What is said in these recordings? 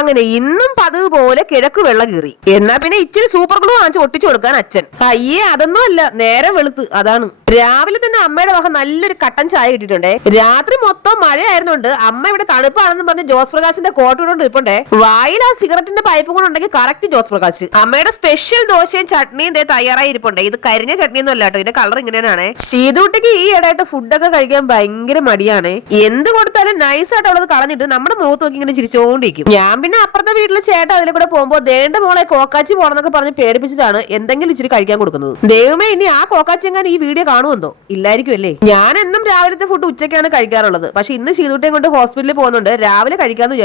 അങ്ങനെ ഇന്നും പതിവ് പോലെ കിഴക്ക് വെള്ള കീറി. എന്നാ പിന്നെ ഇച്ചിരി സൂപ്പർ ഗ്ലൂ വാങ്ങിച്ച് ഒട്ടിച്ചു കൊടുക്കാൻ അച്ഛൻ. അയ്യേ അതൊന്നും അല്ല, നേരെ വെളുത്ത്. അതാണ് രാവിലെ തന്നെ അമ്മയുടെ വക നല്ലൊരു കട്ടൻ ചായ കിട്ടിയിട്ടുണ്ടേ. രാത്രി മൊത്തം മഴയായിരുന്നുണ്ട് അമ്മ ഇവിടെ തണുപ്പാണെന്ന് പറഞ്ഞ് ജോസ് പ്രകാശിന്റെ കോട്ട് കൊണ്ട് ഇപ്പണ്ടേ. വായിൽ ആ സിഗരറ്റിന്റെ പൈപ്പ് കൂടെ ഉണ്ടെങ്കിൽ കറക്റ്റ് ജോസ് പ്രകാശ്. അമ്മയുടെ സ്പെഷ്യൽ ദോശയും ചട്നിയും തയ്യാറായി ഇരിപ്പുണ്ടേ. ഇത് കരിഞ്ഞ ചട്നിയൊന്നും അല്ല കേട്ടോ, ഇതിന്റെ കളർ ഇങ്ങനെയാണ്. ശീതൂട്ടിക്ക് ഈ ഇടയായിട്ട് ഫുഡൊക്കെ കഴിക്കാൻ ഭയങ്കര മടിയാണ്. എന്ത് കൊടുത്താലും നൈസായിട്ടുള്ളത് കളഞ്ഞിട്ട് നമ്മുടെ മുഖത്ത് നോക്കി ഇങ്ങനെ ചിരിച്ചോണ്ടിരിക്കും. ഞാൻ പിന്നെ അപ്പുറത്തെ വീട്ടിലെ ചേട്ടൻ അതിലെ കൂടെ പോകുമ്പോ ദേണ്ട മോളെ കോക്കാച്ചി പോണെന്നൊക്കെ പറഞ്ഞ് പേടിപ്പിച്ചിട്ടാണ് എന്തെങ്കിലും ഇച്ചിരി കഴിക്കാൻ കൊടുക്കുന്നത്. ദൈവമേ, ഇനി ആ കോക്കാച്ചി എങ്ങനെ ഈ വീഡിയോ കാണുമെന്നോ? ഇല്ലായിരിക്കും അല്ലേ. ഞാൻ എന്നും രാവിലത്തെ ഫുഡ് ഉച്ചയ്ക്കാണ് കഴിക്കാറുള്ളത്. പക്ഷെ ഇന്ന് ശീതൂട്ടയും കൊണ്ട് ഹോസ്പിറ്റലിൽ പോകുന്നുണ്ട്. രാവിലെ കഴിക്കാന്ന്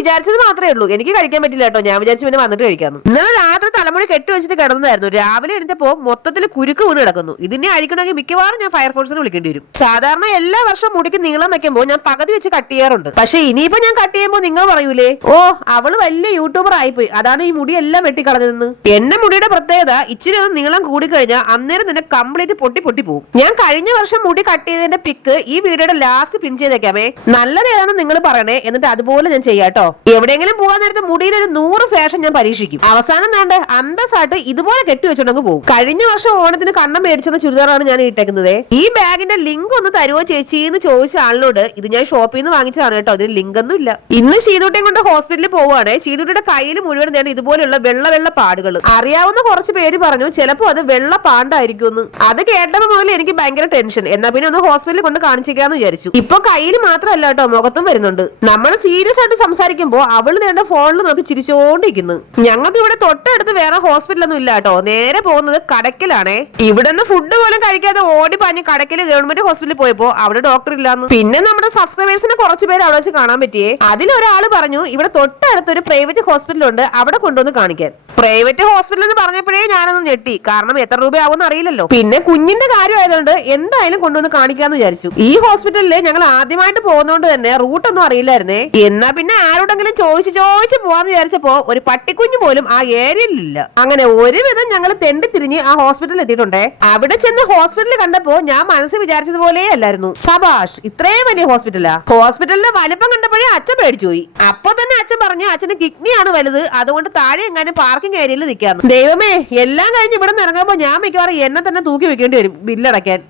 വിചാരിച്ചത് മാത്രമേ ഉള്ളൂ. എനിക്ക് കഴിക്കാൻ പറ്റില്ല കേട്ടോ. ഞാൻ വിചാരിച്ചു പിന്നെ വന്നിട്ട് കഴിക്കാന്ന്. ഇന്നലെ രാത്രി തലമുടി കെട്ടി വെച്ചിട്ട് കിടന്നതായിരുന്നു. രാവിലെ എഴുന്നപ്പോ മൊത്തത്തിൽ കുരുക്ക് വീണ് കിടക്കുന്നു. ഇതിനെ അഴിക്കണമെങ്കിൽ മിക്കവാറും ഞാൻ ഫയർഫോഴ്സിനെ വിളിക്കേണ്ടി വരും. സാധാരണ എല്ലാ വർഷം മുടിക്ക് നീളം വെക്കുമ്പോൾ ഞാൻ പകുതി വെച്ച് കട്ട് ചെയ്യാറുണ്ട്. പക്ഷെ ഇനിയിപ്പോ ഞാൻ കട്ട് ചെയ്യുമ്പോൾ നിങ്ങൾ പറയൂലേ, ഓ അവള് വലിയ യൂട്യൂബർ ആയിപ്പോയി, അതാണ് ഈ മുടി എല്ലാം വെട്ടിക്കളഞ്ഞതെന്ന്. എന്റെ മുടിയുടെ പ്രത്യേകത ഇച്ചിരി ഒന്ന് നീളം കൂടിക്കഴിഞ്ഞാൽ അന്നേരം തന്നെ കംപ്ലീറ്റ് പൊട്ടി പോകും. ഞാൻ കഴിഞ്ഞ വർഷം മുടി കട്ട് ചെയ്തതിന്റെ പിക്ക് ഈ വീഡിയോയുടെ ലാസ്റ്റ് പിൻ ചെയ്തേക്കാമേ. നല്ലത് ഏതാണെന്ന് നിങ്ങൾ പറയണേ, എന്നിട്ട് അതുപോലെ ഞാൻ ചെയ്യാട്ടോ. എവിടെയെങ്കിലും പോകാൻ നേരത്തെ മുടിയിൽ ഒരു 100 ഫാഷൻ ഞാൻ പരീക്ഷിക്കും. അവസാനം വേണ്ട അന്തസ്സായിട്ട് ഇതുപോലെ കെട്ടി വെച്ചോണ്ടെങ്കിൽ പോകും. കഴിഞ്ഞ വർഷം ഓണത്തിന് കണ്ണം മേടിച്ചെന്ന ചുരിദാറാണ് ഞാൻ ഇട്ടേക്കുന്നത്. ഈ ബാഗിന്റെ ലിങ്ക് ഒന്ന് തരുവോ ചേച്ചി എന്ന് ചോദിച്ച ആളിനോട് ഇത് ഞാൻ ഷോപ്പിൽ നിന്ന് വാങ്ങിച്ചതാണ് കേട്ടോ, ഇതിന് ലിങ്ക് ഒന്നും ഇല്ല. ഇന്ന് ശീതൂട്ടയും കൊണ്ട് ഹോസ്പിറ്റലിൽ പോവുകയാണ്. ശീതൂട്ടിയുടെ കയ്യിൽ മുഴുവൻ നേടി ഇതുപോലുള്ള വെള്ള പാടുകൾ. അറിയാവുന്ന കുറച്ച് പേര് പറഞ്ഞു ചിലപ്പോ അത് വെള്ള പാണ്ടായിരിക്കും എന്ന്. അത് കേട്ടപ്പോ മുതൽ എനിക്ക് ഭയങ്കര ടെൻഷൻ. എന്നാ പിന്നെ ഒന്ന് ഹോസ്പിറ്റലിൽ കൊണ്ട് കാണിച്ചേക്കാന്ന് വിചാരിച്ചു. ഇപ്പൊ കയ്യിൽ മാത്രമല്ല കേട്ടോ, മുഖത്തും വരുന്നുണ്ട്. നമ്മൾ സീരിയസ് ആയിട്ട് സംസാരിക്കുമ്പോ അവള് നേണ്ട ഫോണിൽ നോക്കി ചിരിച്ചോണ്ടിരിക്കുന്നു. ഞങ്ങൾക്ക് ഇവിടെ തൊട്ടടുത്ത് വേറെ ഹോസ്പിറ്റലൊന്നും ഇല്ല കേട്ടോ. നേരെ പോകുന്നത് കടക്കലാണേ. ഇവിടെ നിന്ന് ഫുഡ് പോലും കഴിക്കാതെ ഓടി പാഞ്ഞ് കടക്കല് ഗവൺമെന്റ് ഹോസ്പിറ്റലിൽ പോയപ്പോ അവിടെ ഡോക്ടർ ഇല്ലാന്ന്. പിന്നെ നമ്മുടെ സബ്സ്ക്രൈബേഴ്സിനെ കുറച്ച് പേര് അവിടെ വെച്ച് കാണാൻ പറ്റിയേ. അതിലൊരാള് പറഞ്ഞു ഇവിടെ തൊട്ടടുത്ത് ഒരു പ്രൈവറ്റ് ഹോസ്പിറ്റലുണ്ട്, അവിടെ കൊണ്ടുവന്ന് കാണിക്കാൻ. പ്രൈവറ്റ് ഹോസ്പിറ്റൽ എന്ന് പറഞ്ഞപ്പോഴേ ഞാനൊന്ന് ഞെട്ടി. കാരണം എത്ര രൂപയാവും അറിയില്ലല്ലോ. പിന്നെ കുഞ്ഞിന്റെ കാര്യം ആയതുകൊണ്ട് എന്തായാലും കൊണ്ടുവന്ന് കാണിക്കാന്ന് വിചാരിച്ചു. ഈ ഹോസ്പിറ്റലില് ഞങ്ങൾ ആദ്യമായിട്ട് പോകുന്നതുകൊണ്ട് തന്നെ റൂട്ടൊന്നും അറിയില്ലായിരുന്നേ. എന്നാ പിന്നെ ആരോടെങ്കിലും ചോദിച്ച് പോവാന്ന് വിചാരിച്ചപ്പോ ഒരു പട്ടിക്കുഞ്ഞു പോലും ആ ഏരിയയിലില്ല. അങ്ങനെ ഒരുവിധം ഞങ്ങൾ തെണ്ടി തിരിഞ്ഞ് ആ ഹോസ്പിറ്റലിൽ എത്തിയിട്ടുണ്ടേ. അവിടെ ചെന്ന് ഹോസ്പിറ്റലിൽ കണ്ടപ്പോ ഞാൻ മനസ്സിൽ വിചാരിച്ചതുപോലെ അല്ലായിരുന്നു. സബാഷ്, ഇത്രയും വലിയ ഹോസ്പിറ്റലാ. ഹോസ്പിറ്റലിന്റെ വലിപ്പം കണ്ടപ്പോഴേ അച്ഛൻ പേടിച്ചു പോയി. അപ്പൊ തന്നെ അച്ഛൻ പറഞ്ഞു അച്ഛന് കിഡ്നിയാണ് വലുത്, അതുകൊണ്ട് താഴെ എങ്ങാനും പാർക്കിംഗ് ഏരിയയിൽ നിൽക്കാന്ന്. ദൈവമേ, എല്ലാം കഴിഞ്ഞ് ഇവിടെ ഇറങ്ങുമ്പോ ഞാൻ മിക്കവാറും എന്നെ തന്നെ തൂക്കി വെക്കേണ്ടി വരും ബില്ലടയ്ക്കാൻ.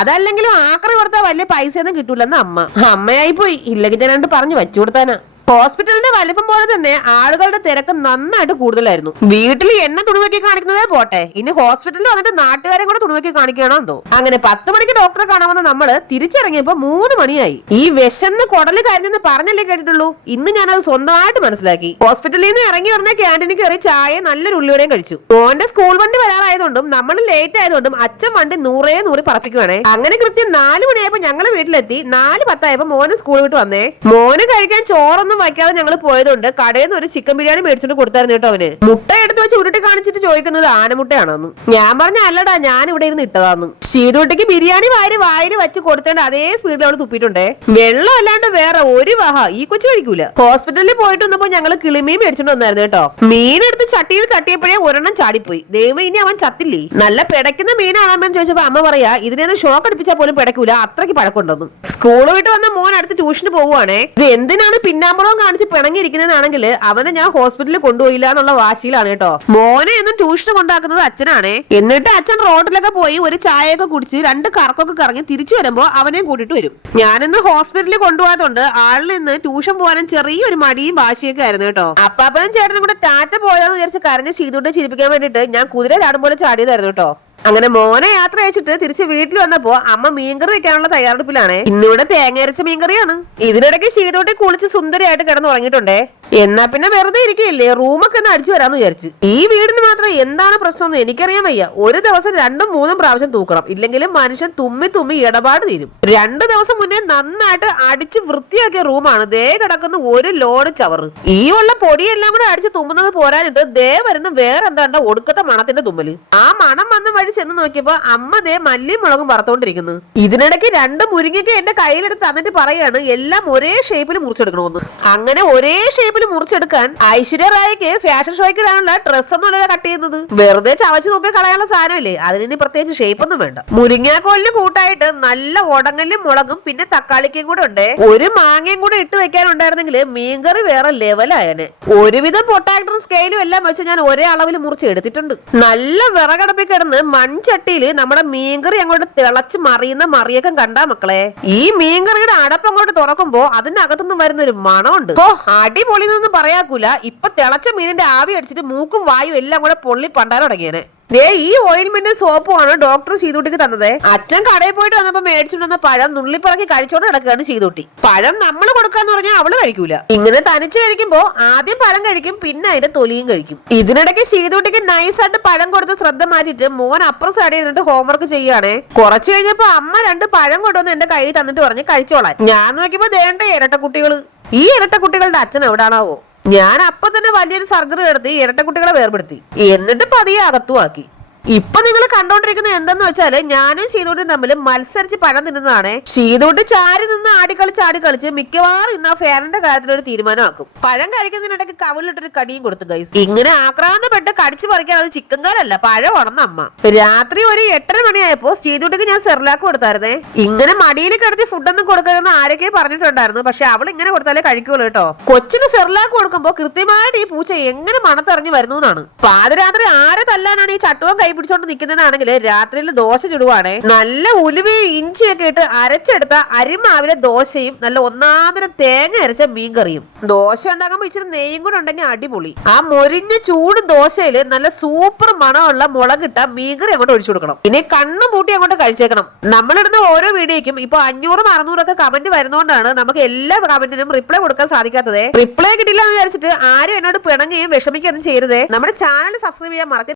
അതല്ലെങ്കിലും ആക്രി കൊടുത്താൽ വലിയ പൈസയൊന്നും കിട്ടൂലെന്ന് അമ്മയായി പോയി. ഇല്ലെങ്കിൽ ഞാൻ പറഞ്ഞു വെച്ചു കൊടുത്താനാ. ഹോസ്പിറ്റലിന്റെ വലിപ്പം പോലെ തന്നെ ആളുകളുടെ തിരക്ക് നന്നായിട്ട് കൂടുതലായിരുന്നു. വീട്ടിൽ എന്നെ തുണിവെക്കി കാണിക്കുന്നതേ പോട്ടെ, ഇനി ഹോസ്പിറ്റലിൽ വന്നിട്ട് നാട്ടുകാരെ കൂടെ തുണിവെക്കി കാണിക്കണോ എന്തോ. അങ്ങനെ 10 മണിക്ക് ഡോക്ടറെ കാണാമെന്ന് നമ്മള് തിരിച്ചിറങ്ങിയപ്പോ 3 മണിയായി. ഈ വിശന്ന് കുടല് കാര്യമെന്ന് പറഞ്ഞല്ലേ കേട്ടിട്ടുള്ളൂ. ഇന്ന് ഞാനത് സ്വന്തമായിട്ട് മനസ്സിലാക്കി. ഹോസ്പിറ്റലിൽ നിന്ന് ഇറങ്ങി ഉടനെ ക്യാൻറ്റീനിൽ കയറി ചായ നല്ലൊരു ഉള്ളിയോടെയും കഴിച്ചു. മോന്റെ സ്കൂൾ വണ്ടി വരാറായതുകൊണ്ടും നമ്മൾ ലേറ്റ് ആയതുകൊണ്ടും അച്ഛൻ വണ്ടി 100 പറപ്പിക്കുവാണേ. അങ്ങനെ കൃത്യം 4 മണിയായപ്പോ ഞങ്ങള് വീട്ടിലെത്തി. 4:10 മോന് സ്കൂൾ വിട്ട് വന്നേ. മോന് കഴിക്കാൻ ചോറൊന്നും വയ്ക്കാതെ ഞങ്ങൾ പോയതുകൊണ്ട് കടയിൽ നിന്ന് ഒരു ചിക്കൻ ബിരിയാണി മേടിച്ചോണ്ട് കൊടുത്തായിരുന്നു കേട്ടോ. അവന് മുട്ട എടുത്ത് വെച്ച് ഉരുട്ടി കാണിച്ചിട്ട് ചോദിക്കുന്നത് ആനമുട്ടയാണെന്ന്. ഞാൻ പറഞ്ഞ അല്ലടാ, ഞാൻ ഇവിടെ ഇരുന്ന് ഇട്ടതാന്ന്. ശീതൂട്ടിക്ക് ബിരിയാണി വായിൽ വെച്ച് കൊടുത്തേണ്ട അതേ സ്പീഡിൽ അവള് തുപ്പിട്ടുണ്ടേ. വെള്ളം അല്ലാണ്ട് വേറെ ഒരു വഹ ഈ കൊച്ചു കഴിക്കൂല. ഹോസ്പിറ്റലിൽ പോയിട്ട് വന്നപ്പോ ഞങ്ങള് കിളിമീൻ മേടിച്ചോണ്ട് വന്നായിരുന്നു കേട്ടോ. മീനെടുത്ത് ചട്ടിയിൽ തട്ടിയപ്പോഴേ ഒരെണ്ണം ചാടിപ്പോയി. ദൈവം, ഇനി അവൻ ചത്തില്ലേ. നല്ല പിടയ്ക്കുന്ന മീനാണെന്ന് ചോദിച്ചപ്പോ അമ്മ പറയാ ഇതിനെ ഷോക്ക് അടിപ്പിച്ചാൽ പോലും പിടക്കൂല, അത്രയ്ക്ക് പഴക്കുണ്ടെന്ന്. സ്കൂൾ വിട്ട് വന്ന മോൻ അടുത്ത് ട്യൂഷന് പോവുകയാണേ. ഇത് എന്തിനാണ് പിന്നാമ്പുറം കാണിച്ച് പിണങ്ങിയിരിക്കുന്നതാണെങ്കിൽ അവനെ ഞാൻ ഹോസ്പിറ്റലിൽ കൊണ്ടുപോയില്ല എന്നുള്ള വാശിയിലാണ് കേട്ടോ. മോനെ എന്നും ട്യൂഷന് കൊണ്ടാക്കുന്നത് അച്ഛനാണേ. എന്നിട്ട് അച്ഛൻ റോഡിലൊക്കെ പോയി ഒരു ചായയൊക്കെ കുടിച്ച് 2 കറക്കൊക്കെ കറങ്ങി തിരിച്ചു വരുമ്പോ അവനെയും കൂട്ടിട്ട് വരും. ഞാനിന്ന് ഹോസ്പിറ്റലിൽ കൊണ്ടുപോകാത്തോണ്ട് ആളിൽ നിന്ന് ട്യൂഷൻ പോകാനും ചെറിയൊരു മടിയും വാശിയൊക്കെ ആയിരുന്നു കേട്ടോ. അപ്പാപ്പനും ചേട്ടനും കൂടെ ടാറ്റ പോയതാന്ന് വിചാരിച്ച് കരഞ്ഞ് ചെയ്തുകൊണ്ട് ചിരിപ്പിക്കാൻ വേണ്ടിട്ട് ഞാൻ കുതിര ചാടും പോലെ ചാടിയതായിരുന്നു കേട്ടോ. അങ്ങനെ മോനെ യാത്ര അയച്ചിട്ട് തിരിച്ച് വീട്ടിൽ വന്നപ്പോ അമ്മ മീൻകറി വെക്കാനുള്ള തയ്യാറെടുപ്പിലാണ്. ഇന്നിവിടെ തേങ്ങ അരച്ച മീൻകറിയാണ്. ഇതിനിടയ്ക്ക് ശീതോട്ടി കുളിച്ച് സുന്ദരിയായിട്ട് കിടന്ന് ഉറങ്ങിയിട്ടുണ്ടേ. എന്നാ പിന്നെ വെറുതെ ഇരിക്കുകയില്ലേ, റൂമൊക്കെ ഒന്ന് അടിച്ചു വരാന്ന് വിചാരിച്ചു. ഈ വീടിന് മാത്രം എന്താണ് പ്രശ്നം എന്ന് എനിക്കറിയാൻ വയ്യ. ഒരു ദിവസം 2-3 പ്രാവശ്യം തൂക്കണം, ഇല്ലെങ്കിലും മനുഷ്യൻ തുമ്മി ഇടപാട് തീരും. 2 ദിവസം മുന്നേ നന്നായിട്ട് അടിച്ച് വൃത്തിയാക്കിയ റൂമാണ്. ദേ കിടക്കുന്ന ഒരു ലോഡ് ചവറ്. ഈ ഉള്ള പൊടിയെല്ലാം കൂടെ അടിച്ച് തുമ്മുന്നത് പോരാഞ്ഞിട്ട് ദേ വരുന്ന വേറെന്താണ്ട ഒടുക്കത്തെ മണത്തിന്റെ തുമ്മല്. ആ മണം വന്ന വഴി ചെന്ന് നോക്കിയപ്പോ അമ്മ ദേ മല്ലിയും മുളകും വറുത്തോണ്ടിരിക്കുന്നു. ഇതിനിടയ്ക്ക് 2 മുരിങ്ങയ്ക്ക് എന്റെ കയ്യിലെടുത്ത് തന്നിട്ട് പറയാണ് എല്ലാം ഒരേ ഷേപ്പിൽ മുറിച്ചെടുക്കണമെന്ന്. അങ്ങനെ ഒരേ ഷേപ്പിൽ ഷേപ്പിൽ മുറിച്ചെടുക്കാൻ ഐശ്വര്യ റായിക്ക് ഫാഷൻ ഷോയ്ക്ക് ഇടാനുള്ള ഡ്രസ് ഒന്നുമല്ല കട്ട് ചെയ്യുന്നത്. വെറുതെ ചവച്ച് നോക്കി കളയാനുള്ള സാധനമില്ലേ, അതിന് പ്രത്യേകിച്ച് ഷേപ്പ് ഒന്നും വേണ്ട. മുരിങ്ങാക്കോലിന് കൂട്ടായിട്ട് നല്ല ഉടങ്ങലും മുളകും പിന്നെ തക്കാളിക്കും കൂടെ ഉണ്ട്. ഒരു മാങ്ങയും കൂടെ ഇട്ട് വെക്കാനുണ്ടായിരുന്നെങ്കിൽ മീൻകറി വേറെ ലെവലായനെ. ഒരുവിധം പൊട്ടാക്ടർ സ്കെയിലും എല്ലാം വെച്ച് ഞാൻ ഒരേ അളവിൽ മുറിച്ച് എടുത്തിട്ടുണ്ട്. നല്ല വിറകടപ്പിൽ കിടന്ന് മൺചട്ടിയില് നമ്മുടെ മീൻകറി അങ്ങോട്ട് തിളച്ച് മറിയുന്ന മറിയൊക്കെ കണ്ടാ മക്കളെ, ഈ മീൻകറിയുടെ അടപ്പങ്ങോട്ട് തുറക്കുമ്പോ അതിനകത്തുനിന്ന് വരുന്ന ഒരു മണമുണ്ട്. അടിപൊളി എന്നൊന്നും പറയാക്കൂല. ഇപ്പൊ തിളച്ച മീനിന്റെ ആവി അടിച്ചിട്ട് മൂക്കും വായും എല്ലാം കൂടെ പൊള്ളി പണ്ടാൻ തുടങ്ങിയേനെ. ഈ ഓയിൽമെന്റ് സോപ്പുമാണ് ഡോക്ടർ ചെയ്തൂട്ടിക്ക് തന്നത്. അച്ഛൻ കടയിൽ പോയിട്ട് വന്നപ്പോ മേടിച്ചിട്ടുണ്ടെന്ന പഴം നുള്ളിപ്പറക്കി കഴിച്ചോണ്ട് കിടക്കുകയാണ് ചെയ്തൂട്ടി. പഴം നമ്മൾ കൊടുക്കാന്ന് പറഞ്ഞാൽ അവള് കഴിക്കൂല. ഇങ്ങനെ തനിച്ച് കഴിക്കുമ്പോ ആദ്യം പഴം കഴിക്കും, പിന്നെ അതിന്റെ തൊലിയും കഴിക്കും. ഇതിനിടയ്ക്ക് ചെയ്തൂട്ടിക്ക് നൈസായിട്ട് പഴം കൊടുത്ത് ശ്രദ്ധ മാറ്റിയിട്ട് മോൻ അപ്പുറം സൈഡിൽ ഇരുന്നിട്ട് ഹോംവർക്ക് ചെയ്യുകയാണേ. കുറച്ചു കഴിഞ്ഞപ്പോ അമ്മ 2 പഴം കൊണ്ടുവന്ന് എന്റെ കൈ തന്നിട്ട് പറഞ്ഞ് കഴിച്ചോളാൻ. ഞാൻ നോക്കിയപ്പോ ദേണ്ട ഇരട്ട കുട്ടികള്. ഈ ഇരട്ട കുട്ടികളുടെ അച്ഛൻ എവിടാണാവോ? ഞാൻ അപ്പൊ തന്നെ വലിയൊരു സർജറി നടത്തി ഇരട്ട കുട്ടികളെ വേർപെടുത്തി, എന്നിട്ട് പതിയെ അകത്തുമാക്കി. ഇപ്പൊ നിങ്ങൾ കണ്ടോണ്ടിരിക്കുന്നത് എന്തെന്ന് വെച്ചാല് ഞാനും ശീതൂട്ടും തമ്മിൽ മത്സരിച്ച് പഴം തിന്നുന്നതാണ്. ശീതൂട്ട് ചാരി നിന്ന് ആടിക്കളിച്ച് മിക്കവാറും ഇന്ന് ആ ഫാനിന്റെ കാര്യത്തിൽ ഒരു തീരുമാനമാക്കും. പഴം കഴിക്കുന്നതിനിടയ്ക്ക് കവിളിലിട്ടൊരു കടിയും കൊടുത്തു ഗൈസ്. ഇങ്ങനെ ആക്രാന്തപ്പെട്ട് കടിച്ചു പറിക്കാൻ അത് ചിക്കൻ കാലല്ല, പഴമാണെന്ന് അമ്മ. രാത്രി ഒരു 8:30 മണിയായപ്പോ ശീതൂട്ടിക്ക് ഞാൻ സെർലാക്ക് കൊടുത്തായിരുന്നേ. ഇങ്ങനെ മടിയിൽ കിടത്തി ഫുഡൊന്നും കൊടുക്കരുതെന്ന് ആരൊക്കെ പറഞ്ഞിട്ടുണ്ടായിരുന്നു. പക്ഷെ അവൾ ഇങ്ങനെ കൊടുത്താലേ കഴിക്കുള്ളൂ കേട്ടോ. കൊച്ചിന് സെർലാക്ക് കൊടുക്കുമ്പോ കൃത്യമായിട്ട് ഈ പൂച്ച എങ്ങനെ മണത്തറിഞ്ഞു വരുന്നു എന്നാണ്. പാതിരാത്രി ആരെ തല്ലാനാണ് ഈ ചട്ടുവം കൈ പിടിച്ചോണ്ട് നിൽക്കുന്നതാണെങ്കിൽ രാത്രിയിൽ ദോശ ചുടുവാണ്. നല്ല ഉലുവയും ഇഞ്ചിയൊക്കെ ഇട്ട് അരച്ചെടുത്ത അരിമാവിലെ ദോശയും നല്ല ഒന്നാന്തരം തേങ്ങ അരച്ച മീൻകറിയും. ദോശ ഉണ്ടാക്കുമ്പോ ഇച്ചിരി നെയ്യും കൂടെ ഉണ്ടെങ്കിൽ അടിപൊളി. ആ മൊരിഞ്ഞ ചൂട് ദോശയില് നല്ല സൂപ്പർ മണമുള്ള മുളകിട്ട മീൻകറി അങ്ങോട്ട് ഒഴിച്ചു കൊടുക്കണം. ഇനി കണ്ണും പൂട്ടി അങ്ങോട്ട് കഴിച്ചേക്കണം. നമ്മളിടുന്ന ഓരോ വീഡിയോയ്ക്കും ഇപ്പൊ 500-600 ഒക്കെ കമന്റ് വരുന്നോണ്ടാണ് നമുക്ക് എല്ലാ കമന്റിനും റിപ്ലൈ കൊടുക്കാൻ സാധിക്കാത്തത്. റിപ്ലൈ കിട്ടില്ല എന്ന് വിചാരിച്ചിട്ട് ആരും എന്നോട് പിണങ്ങുകയും വിഷമിക്കുകയൊന്നും ചെയ്യരുത്. നമ്മുടെ ചാനൽ സബ്സ്ക്രൈബ് ചെയ്യാൻ മറക്കരുത്.